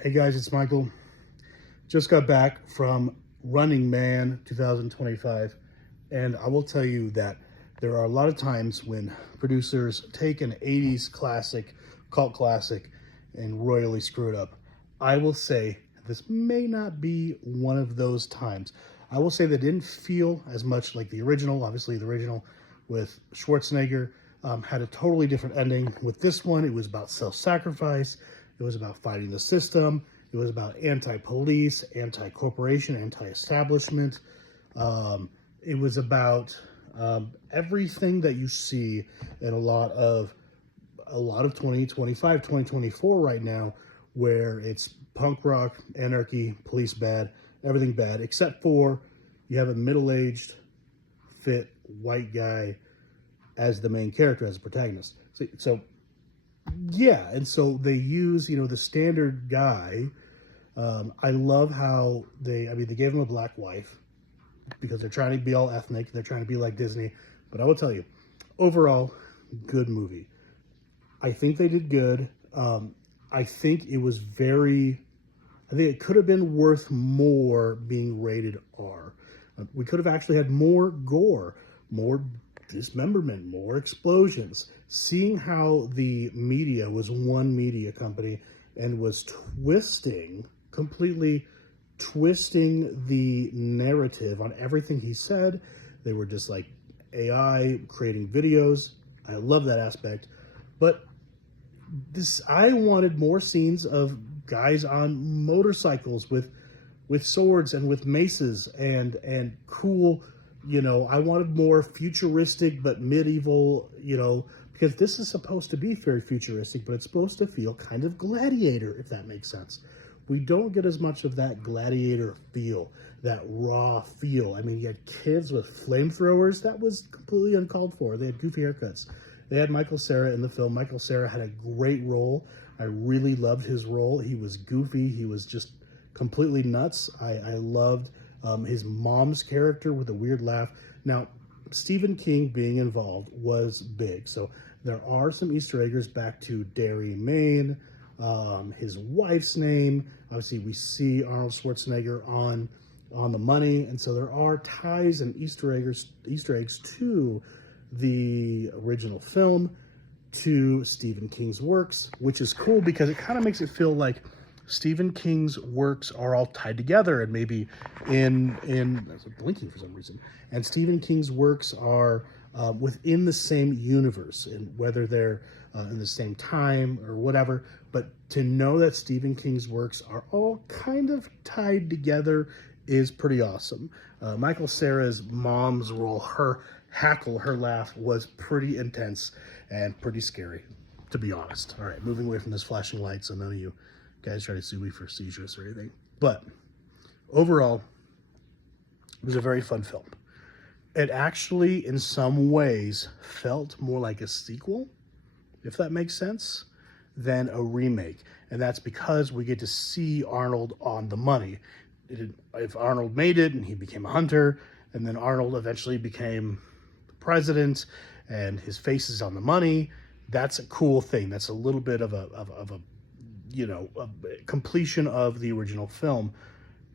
Hey guys, it's Michael. Just got back from Running Man 2025, and I will tell you that there are a lot of times when producers take an 80s classic, cult classic, and royally screw it up. I will say this may not be one of those times. I will say that it didn't feel as much like the original. Obviously, the original with Schwarzenegger had a totally different ending. With this one, it was about self-sacrifice. It was about fighting the system. It was about anti-police, anti-corporation, anti-establishment. It was about everything that you see in a lot of 2025, 2024 right now, where it's punk rock, anarchy, police bad, everything bad, except for you have a middle-aged, fit, white guy as the main character, as a protagonist. So yeah, and so they use, the standard guy. I love how they gave him a black wife because they're trying to be all ethnic. They're trying to be like Disney. But I will tell you, overall, good movie. I think they did good. I think it could have been worth more being rated R. We could have actually had more gore, more dismemberment, more explosions. Seeing how the media was one media company and was completely twisting the narrative on everything he said. They were just like AI creating videos. I love that aspect. But I wanted more scenes of guys on motorcycles with swords and with maces and cool, I wanted more futuristic but medieval, because this is supposed to be very futuristic, but it's supposed to feel kind of Gladiator, if that makes sense. We don't get as much of that Gladiator feel, that raw feel. I mean, you had kids with flamethrowers. That was completely uncalled for. They had goofy haircuts. They had Michael Cera in the film. Michael Cera had a great role. I really loved his role. He was goofy. He was just completely nuts. I loved his mom's character with a weird laugh. Now, Stephen King being involved was big. So there are some Easter eggs back to Derry, Maine, his wife's name. Obviously, we see Arnold Schwarzenegger on The Money. And so there are ties and Easter eggs to the original film, to Stephen King's works, which is cool because it kind of makes it feel like Stephen King's works are all tied together, and maybe in that's blinking for some reason. And Stephen King's works are within the same universe, and whether they're in the same time or whatever. But to know that Stephen King's works are all kind of tied together is pretty awesome. Michael Cera's mom's role, her laugh was pretty intense and pretty scary, to be honest. All right, moving away from this flashing light, so none of you guys try to sue me for seizures or anything. But overall, it was a very fun film. It actually, in some ways, felt more like a sequel, if that makes sense, than a remake. And that's because we get to see Arnold on The Money. If Arnold made it and he became a hunter, and then Arnold eventually became the president and his face is on The Money, that's a cool thing. That's a little bit of a completion of the original film.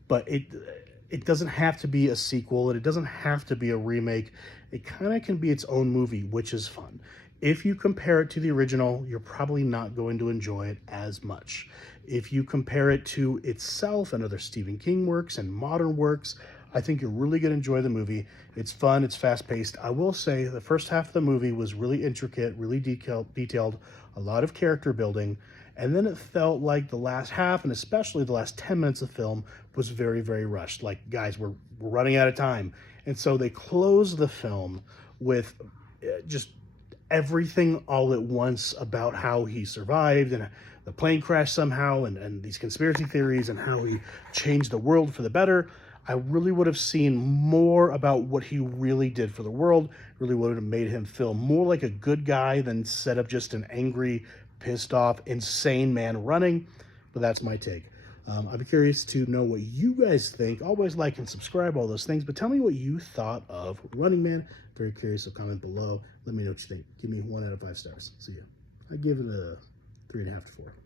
But it doesn't have to be a sequel, and it doesn't have to be a remake. It kind of can be its own movie, which is fun. If you compare it to the original, you're probably not going to enjoy it as much. If you compare it to itself and other Stephen King works and modern works, I think you're really going to enjoy the movie. It's fun, it's fast-paced. I will say the first half of the movie was really intricate, really detailed, a lot of character building, and then it felt like the last half, and especially the last 10 minutes of film, was very, very rushed. Like, guys, we're running out of time. And so they closed the film with just everything all at once about how he survived and the plane crash somehow, and these conspiracy theories and how he changed the world for the better. I really would have seen more about what he really did for the world. Really would have made him feel more like a good guy than set up just an angry, pissed off, insane man running. But that's my take. I'd be curious to know what you guys think. Always like and subscribe, all those things. But tell me what you thought of Running Man. Very curious, so comment below. Let me know what you think. Give me 1 out of 5 stars. See ya. I give it a 3.5 to 4.